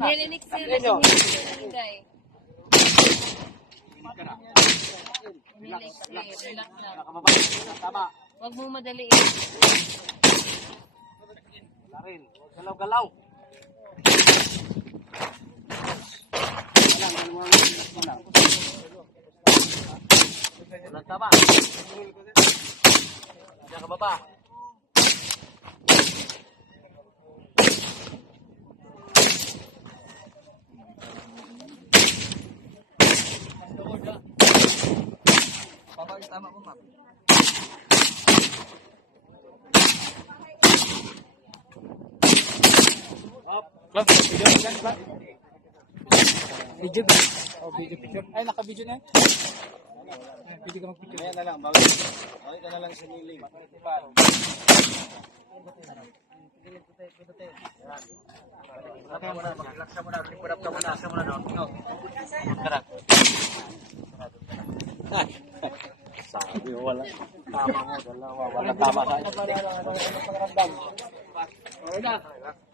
Nilinik sila sa Inday. Nilinik sila. Relax lang. Tama. Huwag mo madaliin. Larin. Galaw-galaw. Walang tama. Diyan ka baba. Tama mo, ma'am. Video ba? Oh, video picture. Ay, naka-video na. Video ka mag-picture. Ayan na lang, bawal. Bawal ka na lang sa niling. Laksa mo na, lipurap ka muna. Laksa mo na doon. Tara. Sabi, wala. Tama mo, dalawa. Wala tama ka. Okay na.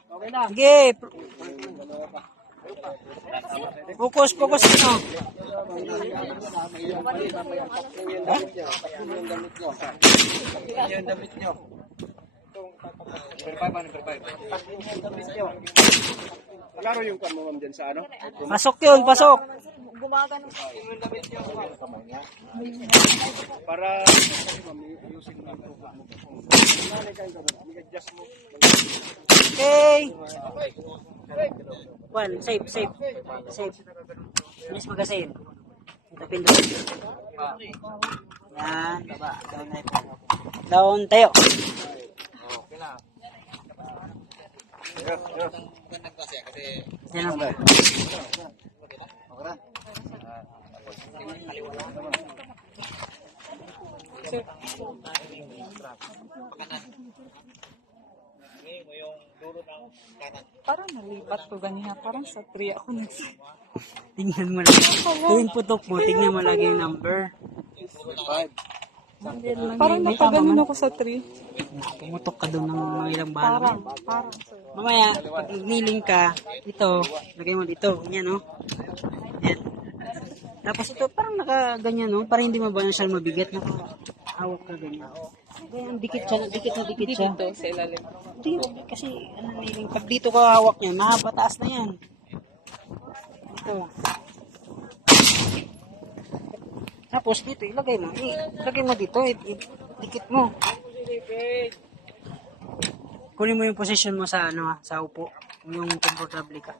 Okay na. Sige. Focus no. Yung damit nyo. Number 5, number 5. Klaro yung kan mo, ma'am, dyan sa ano? Pasok yun, pasok. Yung damit nyo. Para, ma'am, ayusin mo. Adjust mo. Okay. One, save. Bilis mag-save. Ito pindot. Yan, baba. Down na ito. Down tayo. Okay na. Yan ang ba? Parang nalipat ko ganyan. Parang sa 3 ako Tingnan mo lang. Tuwing putok mo, tingnan mo lagi yung number. Parang nakaganon ako sa 3. Pumutok ka doon ng mga ilang bala. Parang. Mamaya, pag niling ka, ito, lagay mo dito, ganyan, no? Yan. Tapos ito, parang nakaganyan, no? Parang hindi mabayan siya mabigat, nakahawak ka ganyan. Kaya dikit siya. Dito sa ilalim. Hindi, kasi, niling, pag dito ka hawak niya, mahaba taas na yan. Ito. Tapos dito, ilagay mo dito, dikit mo. Kunin mo yung position mo sa sa upo, yung komportable ka.